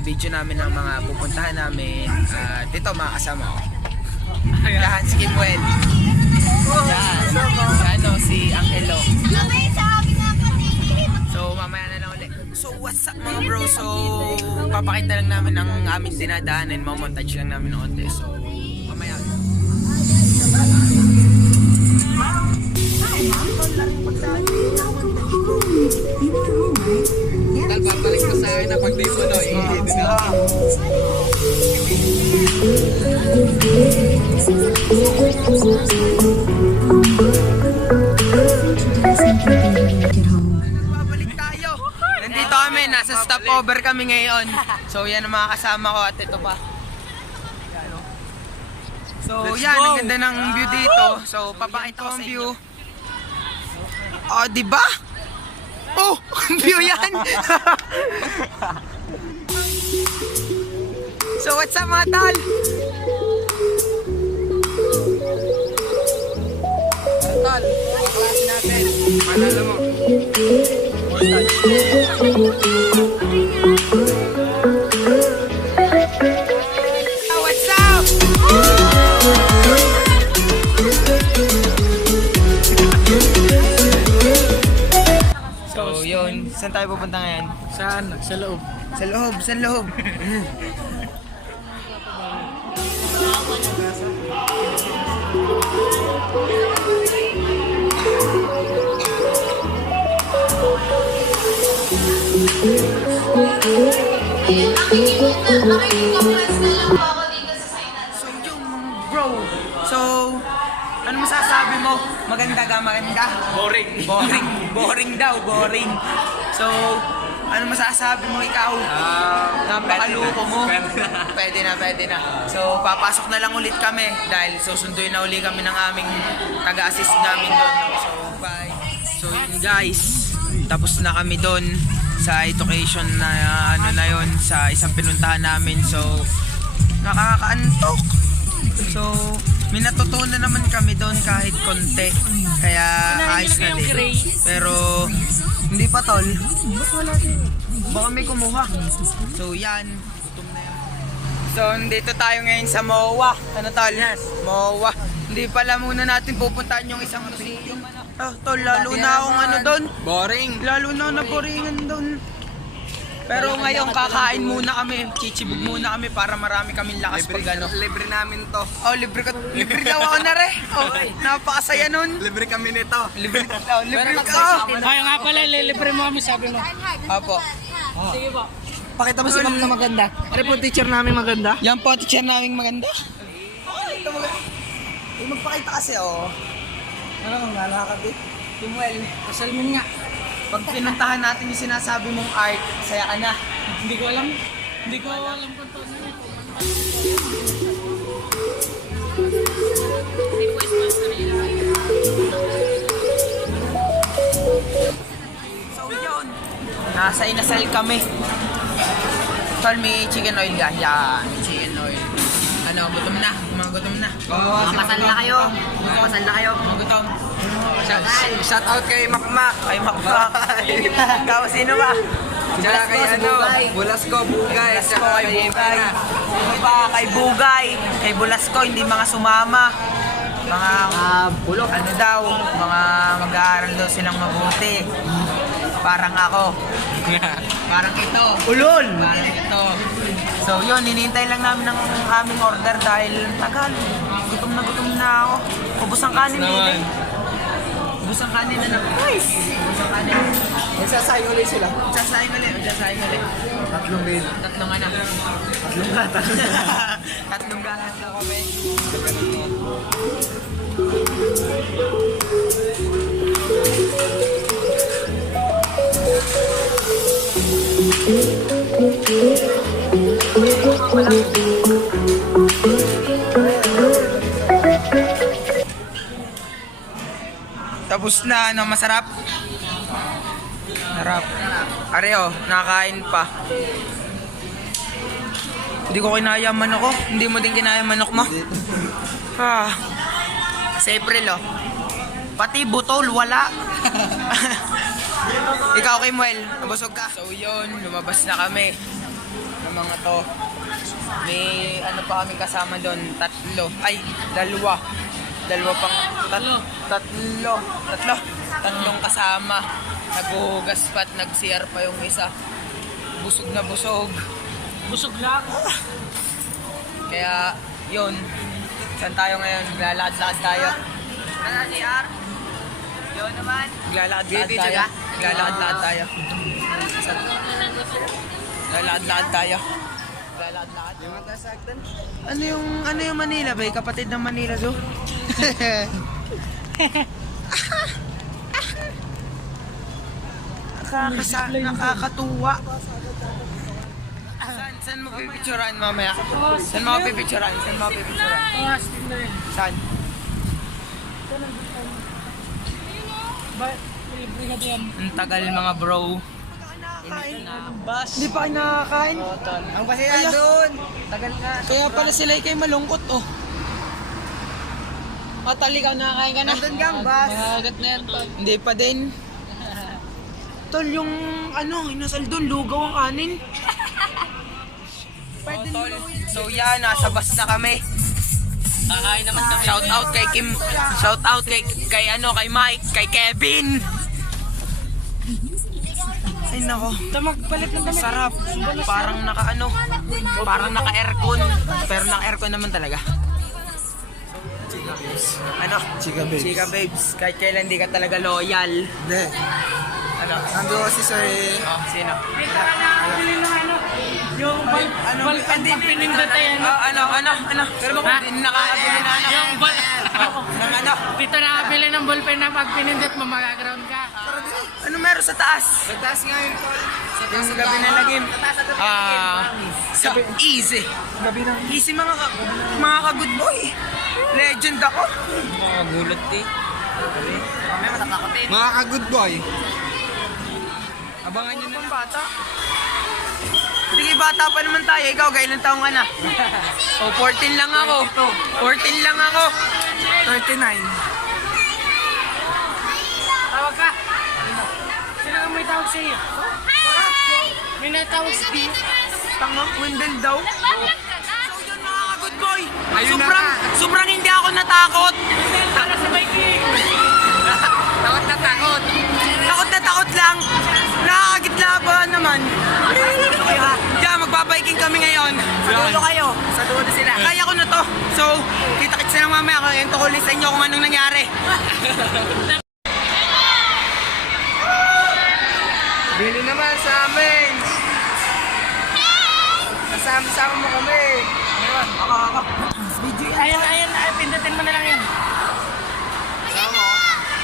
i-video namin ang mga pupuntahan namin. At ito, mga kasama ko. Yan, si Kimwell. Yan, si Angelo. So, mamaya na lang ulit. So, what's up mga bro? So, papakita lang namin ang aming dinadaanan. Mamontage lang namin ng onte. So, mamaya. Tal, babalik ka sa akin na pag may puno eh. Babalik tayo. Nandito kami, nasa stopover kami ngayon. So, yan ang mga kasama ko at ito pa. So, yan, ang ganda ng view dito. So, papakita ko ang view. Oh, di ba? Oh, view yan. So, what's up mga tol? Tal, klase natin. Manalo mo. What's up? So, yun. Saan tayo pupunta ngayon? Saan? Sa loob. Sa loob, sa loob. So, yung bro. So, ano masasabi mo? Maganda ka, maganda? Boring. Boring. Boring daw, boring. So, ano masasabi mo ikaw? Napakaluko mo. Pwede na, pwede na. So, papasok na lang ulit kami dahil susunduin na ulit kami ng aming taga-assist namin doon. So, bye. So, yun guys. Tapos na kami doon sa education na ano na yun sa isang pinuntahan namin. So, nakakaantok. So, may natutunan naman kami doon kahit konti. Kaya ayos na din. Pero hindi pa tol. Baka may kumuha. So yan. Gutom na yan. So dito tayo ngayon sa MOA. Ano tol? Yes. MOA. Hindi pala muna natin pupuntahan yung isang museum. Oh, tol, lalo na akong ano doon. Boring. Lalo na naboringan doon. Pero ngayon kakain muna kami, chichibog muna kami para marami kaming lakas pag ano. Libre namin to. Oh, libre daw ako na rin. Oh, napakasaya nun. Libre kami nito. Libre ka. Kaya nga pala, lilibre mo kami, sabi mo. Apo. Sige po. Pakita mo si ma'am na maganda. Ano po teacher namin maganda? Yan po, teacher naming maganda. Ito maganda. Magpakita kasi oh. Ano, nalakad eh. Kimwell, Kasalmin nga. pag pinuntahan natin yung sinasabi mong art, saya ka na. Hindi ko alam. Hindi ko alam kung ito na So yun, nasa inasal kami. Tol, may chicken oil ka. Yan, may chicken oil. Ano, gutom na. Mga gutom na. Makasal na kayo. Makasal na kayo. Mga gutom. Shout out kay Makmak. Kay Makmak. Ikaw, sino ba? Sila kay ano, Bulasco, Bugay. Bulasco, kay Bugay. Ano pa? Kay Bugay. Kay Bulasco, hindi mga sumama. Mga bulok. ano daw, mga mag-aaral daw silang mabuti. Parang ako. Parang ito. Ulol! Parang ito. So yun, hinihintay lang namin ng aming order dahil tagal. Gutom na ako. Ubus ang kanin dito. Ubus ang kanin na lang. Guys! Ubus ang kanin. Magsasayang ulit sila. Magsasayang ulit. Tatlong bid. Tatlong anak. Tatlong gata. Tatlong galas na kami. Tapos na, ano, masarap? Sarap. Areo, nakain pa. Hindi ko kinaya ang manok ko. Hindi mo din kinaya ang manok mo. Sa April, oh. Pati butol, wala. Ikaw, Kimwell, nabusog ka. So yun, lumabas na kami. ng mga to. May ano pa kami kasama doon, dalawa. Tatlong kasama. Naghuhugas pa at nag-CR pa yung isa. Busog na busog. Busog lang. Kaya, yun. Saan tayo ngayon? Lalakad-lakad tayo. Ano, CR? Yun naman. Lalakad-lakad tayo. Lalakad-lakad tayo. Lalakad-lakad tayo. Lalakad-lakad. Ano yung Manila ba? Kapatid ng Manila, Zo? Nakakatuwa. Saan mo pipicturan mamaya? Saan mo pipicturan? Saan? Ang tagal mga bro. Hindi pa kayo nakakain? Ang pasaya doon. Tagal nga. Kaya pala sila kay malungkot oh. Tol, ikaw nakakain ka na? Nandun kang bus. Mahagat na yan, Tol. Hindi pa din. Tol, yung inasal doon, lugaw ang kanin. Tol. So yan, nasa bus na kami. Kakain naman kami. Shout out kay Kim, shout out kay Mike, kay Kevin. Ay nako, Magpalit ng damit. sarap. Parang parang naka-aircon. Pero naka-aircon naman talaga. Chika babes. Chika babes. Kahit kailan di ka talaga loyal. Hindi. Ano? Nando si Sir Oh, sino? Yung ballpen pag pinindot tayo. Pero bako, hindi nakakabili na Yung Ng ano? Dito nakabili ng ballpen na pag pinindot mo magaground ka. Ano meron sa taas? Sa taas nga yung call. Yung gabi na lagim. Easy. Gabi ng Easy mga ka-good boy. Legend ako. Mga gulat eh. May matatakot eh. mga ka-good boy. Abangan nyo na bata. Sige, bata pa naman tayo. Ikaw, kailan taong ka na? 14 lang ako. 14 lang ako. 39. Tawag ka. Sino ang may tawag sa iyo? May natawag sa iyo. Tangang Wendell daw. So yun mga ka-good boy. Ayun na Sobrang hindi ako natakot. Para sa biking. Takot na takot. Takot na takot lang. Nakakagitla ba naman? Diyan, magbabiking kami ngayon. Sa dulo kayo. Sa dulo sila. Kaya ko na to. So, kita-kits na lang mamaya. Kwento ko ulit sa inyo kung anong nangyari. Bili naman sa amin. Kasama mo kami. Ako. Ayan, pindutin mo na lang yan.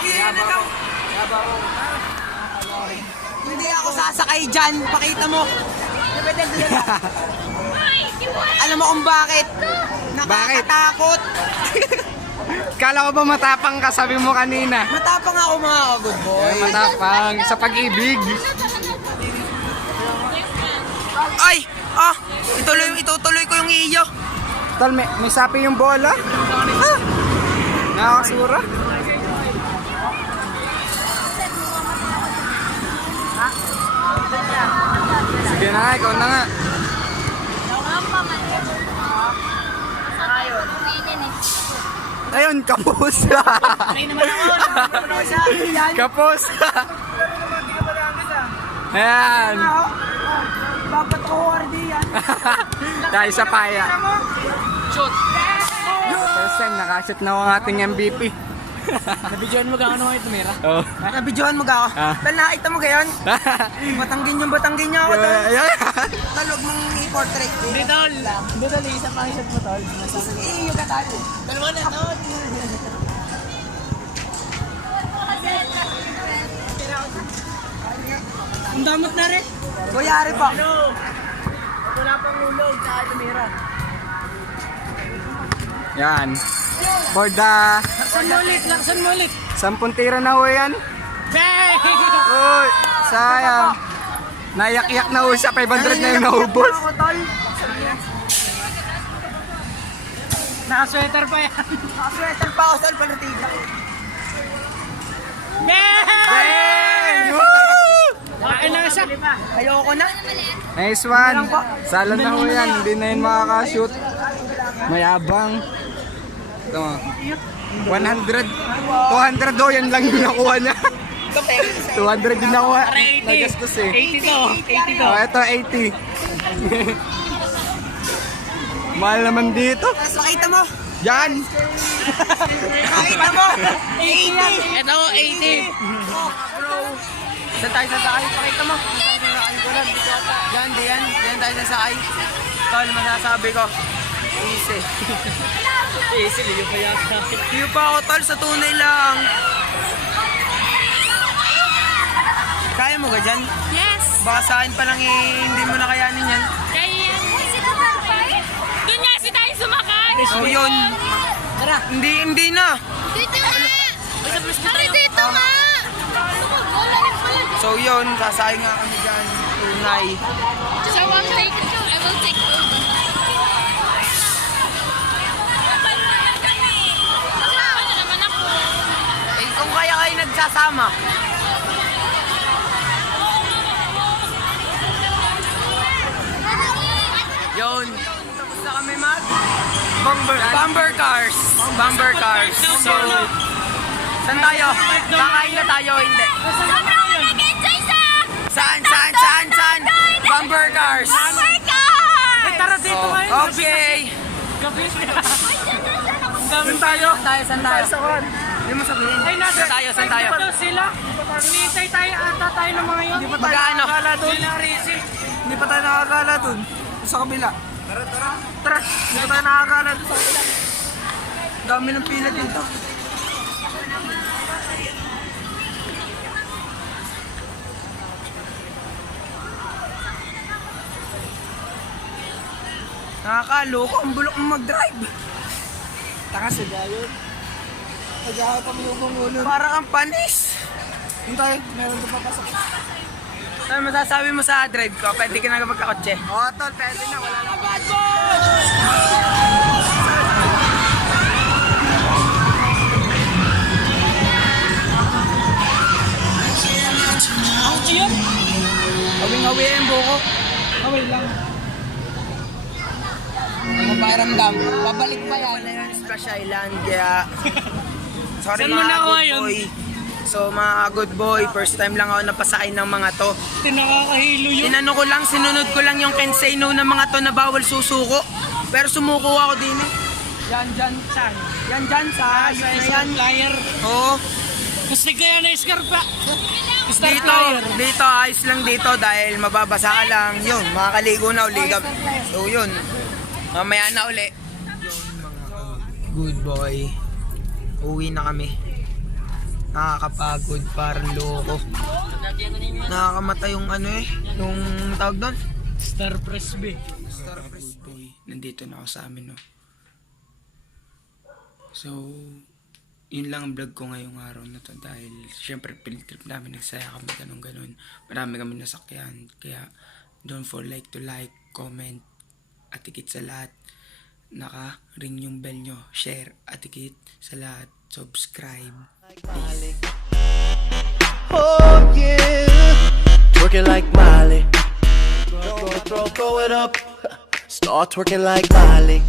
Uy, yan na daw. Hindi ako sasakay dyan. Pakita mo. Alam mo kung bakit? Nakakatakot. Kala ko ba matapang ka, sabi mo kanina. Matapang ako mga ka-good boy. Matapang sa pag-ibig. Ay! Itutuloy ko yung iyo. Tol, may sapi yung bola. Nakakasura. Sige na nga, ikaw na nga. Ayun, kapos. Kapos. Ayan. Dapat ko yan. Dahil sa paya. Shoot. First time, nakashoot na ang ating MVP. Nabidyoan mo gano'n kayo tumira? Oh. Nabidyohan mo ka ako? Ah. Dahil nakita mo gayon? Batanggin niya ako doon. Ayan. Talog mong i-portrait ko. Hindi tol. Hindi tol, isa pang shot mo tol. Iyo ka tayo. Dalawa na tol. Ang damot na rin. Kuyari pa. Wala pang ulog sa tumira. Yan. For the Laksan mo ulit. 10 tira na ho yan. Bang! Uy, sayang. Nayak-yak na ho siya. 500 na yung naubos. Ako, tol. Naka-sweater pa yan. Nakasweater pa ako sa Alpanatiga. Bang! Bang! Kain ng isa. Ayoko na. Nice one. Sala na ho yan. Hindi na yun makakashoot. Mayabang. Ito mo. 100. 200 do. Yan lang yung nakuha niya. 200 din nakuha. Nagastos eh. 80 to. 80 to. Oh, ito 80. Mahal naman dito. Nakita mo? Yan. Nakita mo? 80. Ito, 80. Saan tayo sasakay? Pakita mo. Diyan tayo sasakay. Tol, masasabi ko. Easy. Easy, liyo pa yata. Hindi pa ako, tol, sa tunay lang. Kaya mo ka dyan? Yes! Baka sa akin pa lang hindi mo na kayanin yan. Kaya doon nga si tayo sumakay! So yun. Hindi na. Dito nga! Tara dito nga! So yun, sasakay nga kami dyan. Tunay. So I will take Ano naman ako? Eh, kung kaya kayo nagsasama. Yun. Tapos na kami mag Bumper cars. So, saan tayo? Kakain na tayo, hindi. Sobrang nag-enjoy sa... Saan? Bumper cars. Tara dito Oh, ngayon. okay. Gabi siya. Saan tayo? Saan tayo? Hindi mo sabihin. Ay, nasa. Saan tayo? Hindi pa daw sila. Hinihintay tayo ata tayo ng mga yun. Hindi pa tayo Magkano? nakakala doon. Hindi pa tayo nakakala dun. Sa kabila. Tara. Hindi pa tayo nakakala dun sa kabila. Dami ng pila dito. Nakakaloko. Ang bulok mo mag-drive. Taka sa gayon. Naghahat ang lubong ulo. Para kang panis. Hintay, meron doon papasok. Ano masasabi mo sa drive ko? Pwede ka na magkakotse. Oo, tol, pwede na. Wala na. Awing-awi yung buko. Away lang. Ang pakiramdam. Babalik pa yan. Wala yun, Splash Island. Kaya... Sorry Saan mo mga na ako good ngayon? boy. So mga good boy, first time lang ako napasakay ng mga to. Nakakahilo yun. Inano ko lang, sinunod ko lang yung can say no ng mga to na bawal susuko. Pero sumuko ako din eh. Yan dyan. Saan? Yan dyan sa Sa yan. isang flyer. Oo. Gusto kaya na iskarpa. Dito, ayos lang dito dahil mababasa ka lang. Yun, makakaligo na uli. So yun, mamaya na uli. Yun mga good boy. Uwi na kami. Nakakapagod, parang loko. Nakakamatay yung ano eh, yung tawag doon. Star Press B. Star Press boy. Nandito na ako sa amin, no. So, yun lang ang vlog ko ngayong araw na to dahil syempre field trip namin, nagsaya kami ganun. Marami kami nasakyan. Kaya don't forget to like, comment, at higit sa lahat, naka-ring yung bell nyo, share, at higit sa lahat, subscribe. Oh yeah, twerking like Miley. Throw it up. Start twerking like Miley.